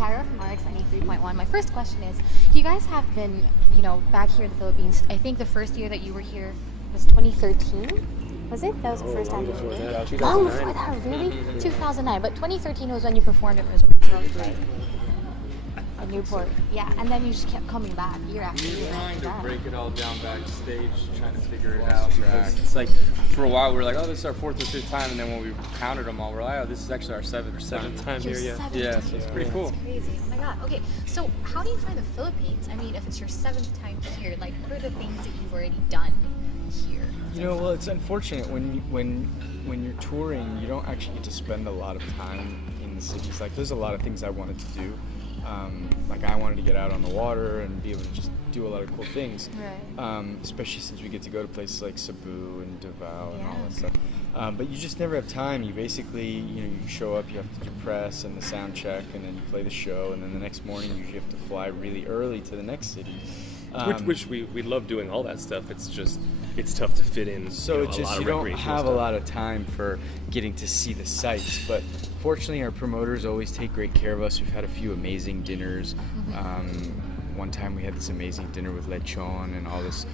Cara from RX93.1. My first question is, you guys have been, back here in the Philippines. I think the first year that you were here was 2013. Was it? That was the first time you were here? Long before that, really? 2009. But 2013 was when you performed at Resort, right? At Newport. Yeah, and then you just kept coming back year after year. Trying to break it all down backstage, trying to figure it out. Because it's like, for a while we were like, oh, this is our 4th or 5th time, and then when we counted them all, we're like, oh, this is actually our 7th time here. Yeah, so it's pretty cool. That's crazy. Oh my god. Okay, so how do you find the Philippines? I mean, if it's your 7th time here, like, what are the things that you've already done here? Well, it's unfortunate when you're touring, you don't actually get to spend a lot of time in the cities. Like, there's a lot of things I wanted to do. Like, I wanted to get out on the water and be able to just do a lot of cool things. Right. Especially since we get to go to places like Cebu and Davao and all that stuff. But you just never have time. You basically, you show up, you have to do press and the sound check, and then you play the show, and then the next morning you usually have to fly really early to the next city. Which we love doing all that stuff. It's just, it's tough to fit in. So it's just, you don't have a lot of time for getting to see the sights. But fortunately, our promoters always take great care of us. We've had a few amazing dinners. One time we had this amazing dinner with lechon and all this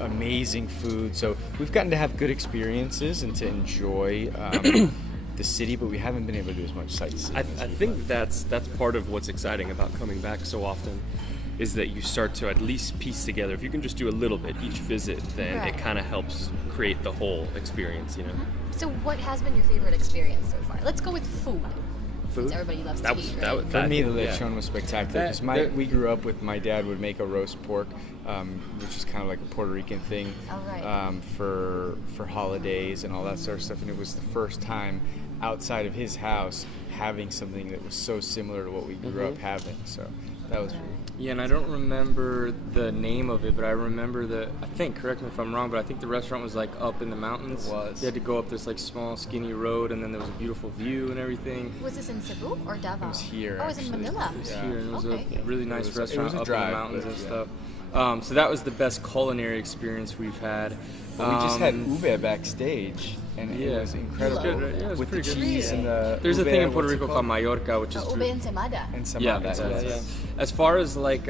amazing food. So we've gotten to have good experiences and to enjoy the city, but we haven't been able to do as much sightseeing. I think that's part of what's exciting about coming back so often, is that you start to at least piece together. If you can just do a little bit each visit, then it kind of helps create the whole experience, So what has been your favorite experience so far? Let's go with food. Since everybody loves to eat, right? For me, the lechon was spectacular. Because we grew up with, my dad would make a roast pork, which is kind of like a Puerto Rican thing, for holidays and all that sort of stuff. And it was the first time outside of his house having something that was so similar to what we grew up having. So that was really cool. Yeah, and I don't remember the name of it, but I remember correct me if I'm wrong, but I think the restaurant was like up in the mountains. It was. You had to go up this like small skinny road, and then there was a beautiful view and everything. Was this in Cebu or Davao? It was here. Oh, it was in Manila. It was here, and it was a really nice restaurant up in the mountains and stuff. So that was the best culinary experience we've had. Well, we just had ube backstage, and it was incredible. Good, right? With the cheese and the There's ube, a thing in Puerto Rico called Mallorca, which is ube ensaimada. Yeah. As far as like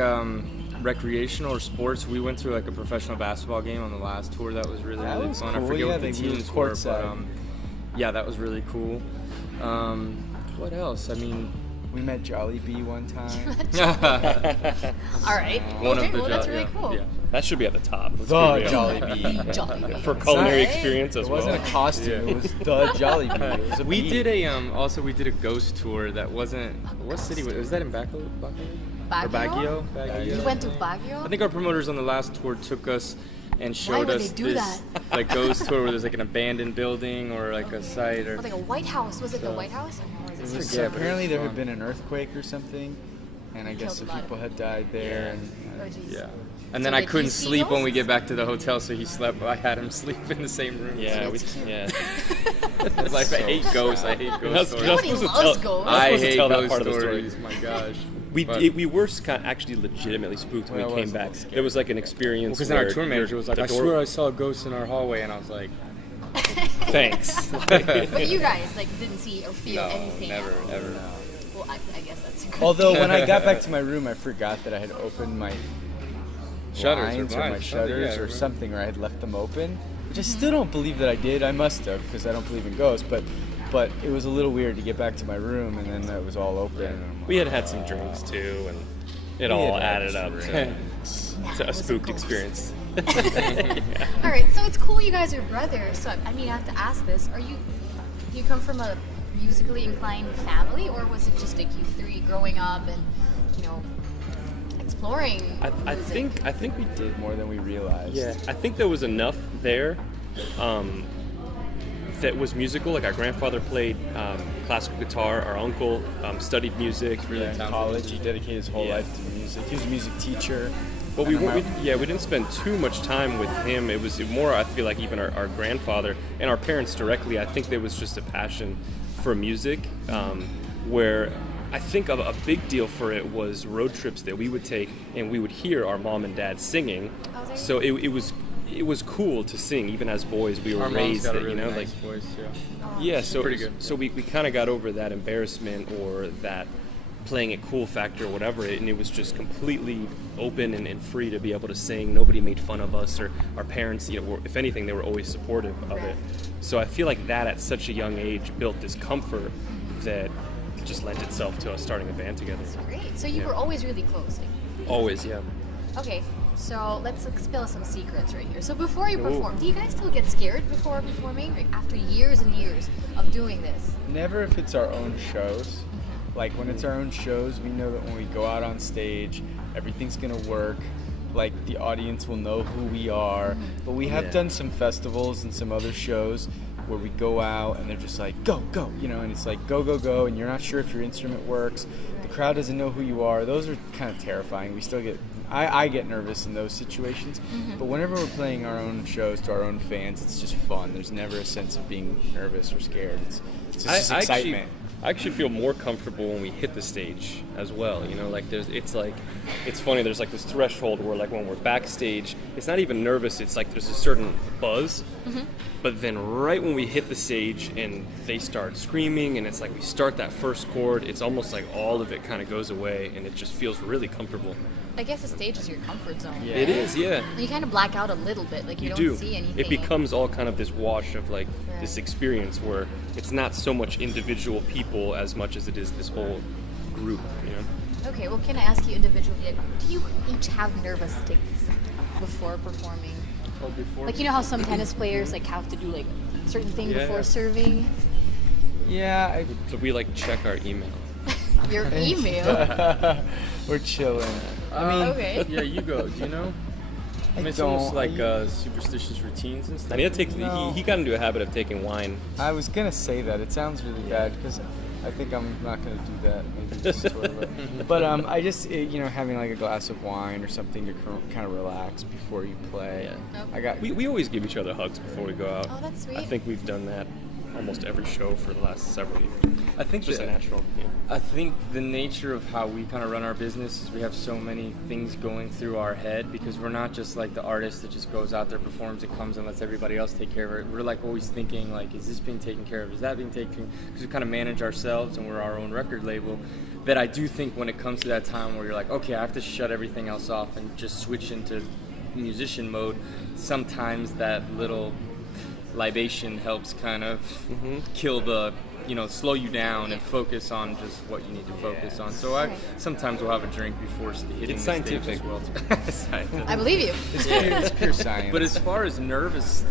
recreational or sports, we went to like a professional basketball game on the last tour. That was really fun. Cool. I forget what the teams were, but that was really cool. What else? I mean, we met Jollibee one time. All right. That's really cool. Yeah. That should be at the top. Jollibee. For culinary experience as well. It wasn't a costume. It was the Jollibee. We did a ghost tour that wasn't. What city was it? Was that in Baguio? Baguio? You went to Baguio? I think our promoters on the last tour took us and showed us this like ghost tour where there's like an abandoned building or like a site or like a White House. Was it the White House? Apparently there had been an earthquake or something, and I guess some people had died there. And then I couldn't sleep when we get back to the hotel, so he slept. I had him sleep in the same room. It's like I hate ghosts. I hate ghost stories. Nobody loves ghosts. I hate ghost ghost stories. My gosh. We were actually legitimately spooked when we came back. There was like an experience because then our tour manager was like, I swear I saw a ghost in our hallway, and I was like, thanks. But you guys didn't see or feel anything? Never, ever. No. Well, I guess that's good. Although when I got back to my room, I forgot that I had opened my shutters or my shutters or something, or I had left them open, which I still don't believe that I did. I must have, because I don't believe in ghosts, but it was a little weird to get back to my room and then it was all open. And we had some drinks too, and it all added up to a spooked experience. All right, so it's cool you guys are brothers. So I mean, I have to ask this: do you come from a musically inclined family, or was it just like you three growing up and exploring? I think we did more than we realized. Yeah, I think there was enough there that was musical. Like our grandfather played classical guitar. Our uncle studied music. In college, he dedicated his whole life to music. He was a music teacher. But we didn't spend too much time with him. It was more, I feel like, even our grandfather and our parents directly. I think there was just a passion for music, where I think a big deal for it was road trips that we would take, and we would hear our mom and dad singing. So it was cool to sing, even as boys. We were our raised got that, a really nice voice, yeah. So pretty good. So we kind of got over that embarrassment or that playing it cool factor or whatever, and it was just completely open and free to be able to sing. Nobody made fun of us, or our parents, if anything, they were always supportive of it. So I feel like that at such a young age built this comfort that just lent itself to us starting a band together. That's great. So you were always really close. Always, yeah. Okay, so let's spill some secrets right here. So before you perform, do you guys still get scared before performing? Like after years and years of doing this? Never if it's our own shows. Like when it's our own shows, we know that when we go out on stage, everything's gonna work. Like the audience will know who we are. But we have done some festivals and some other shows where we go out and they're just like, go, go, and it's like, go, go, go, and you're not sure if your instrument works. The crowd doesn't know who you are. Those are kind of terrifying. We still get, I get nervous in those situations. But whenever we're playing our own shows to our own fans, it's just fun. There's never a sense of being nervous or scared. It's just excitement. I actually feel more comfortable when we hit the stage as well. Like it's funny. There's like this threshold where like when we're backstage, it's not even nervous. It's like there's a certain buzz. But then right when we hit the stage and they start screaming and it's like we start that first chord, it's almost like all of it kind of goes away and it just feels really comfortable. I guess the stage is your comfort zone. Yeah. It is, yeah. You kind of black out a little bit, like you don't do. see anything. It becomes all kind of this wash of like this experience where it's not so much individual people as much as it is this whole group, Okay, well, can I ask you individually, like, do you each have nervous tics before performing? Oh, before? Like, you know how some tennis players like have to do like certain thing before serving? Yeah. So we like check our email. Your email? We're chilling. Okay. Yeah, you go. Do you know? I mean, it's almost like superstitious routines and stuff. And he got into a habit of taking wine. I was going to say that. It sounds really bad because I think I'm not going to do that. Maybe this toilet. But I just, having like a glass of wine or something to kind of relax before you play. Yeah. We always give each other hugs before we go out. Oh, that's sweet. I think we've done that almost every show for the last several years. I think just a natural. Yeah. I think the nature of how we kind of run our business is we have so many things going through our head because we're not just like the artist that just goes out there, performs, and comes and lets everybody else take care of it. We're like always thinking like, is this being taken care of? Is that being taken? Because we kind of manage ourselves and we're our own record label. That I do think when it comes to that time where you're like, okay, I have to shut everything else off and just switch into musician mode. Sometimes that little libation helps kind of kill the, slow you down and focus on just what you need to focus on. So I sometimes will have a drink before hitting the stage as well. Scientific. I believe you. It's pure science. But as far as nervous,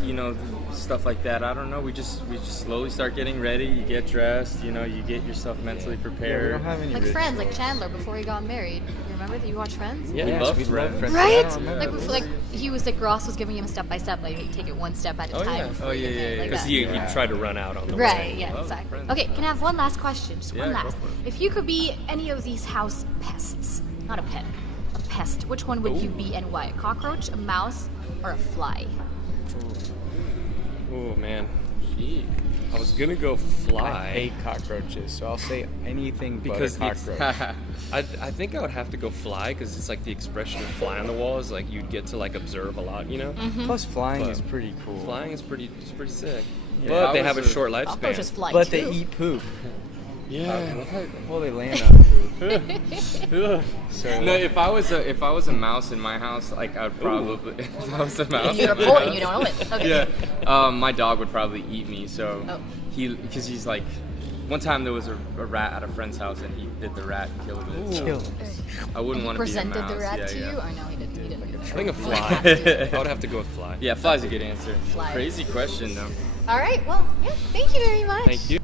stuff like that, I don't know. We just slowly start getting ready. You get dressed. You get yourself mentally prepared. We don't have any Like rituals. Friends, like Chandler before he got married. You remember that you watched Friends? Yeah, Yes, we love we Friends. Friends. Right? I don't remember. Like he was like Ross was giving him step by step, like take it one step at a time. yeah. before Oh, you yeah, get there, yeah, like Because that. he tried to run out on the Right, way. yeah, Love exactly. Friends. Okay, can I have one last question? Just one Yeah, go last. for it. If you could be any of these house pests, not a pet, a pest, which one would you be and why? A cockroach, a mouse, or a fly? Oh man, I was gonna go fly. I hate cockroaches, so I'll say anything Because but a cockroach. I think I would have to go fly because it's like the expression of fly on the wall is like you'd get to like observe a lot, Plus, flying But is pretty cool. Flying is pretty sick, Yeah, but I they was have a a- short Cockroaches lifespan. fly But too. they eat poop. Yeah. Well, they land on poop. So No, if I was a mouse in my house, like I'd probably if I was a mouse. You're a in my boy, house- you don't know it. Okay. Yeah. My dog would probably eat me. So Oh. because he's like, one time there was a rat at a friend's house and he bit the rat and killed it. So kill. I wouldn't want to be a Presented mouse. the rat yeah, to yeah. you? Or no, he didn't. He didn't. I think a You have fly. to. I would have to go with fly. Yeah, fly's a good answer. Fly. Crazy question though. All right. Well, yeah. Thank you very much. Thank you.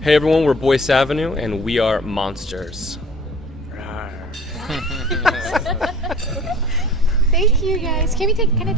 Hey everyone, we're Boyce Avenue and we are monsters. Thank you guys. Can I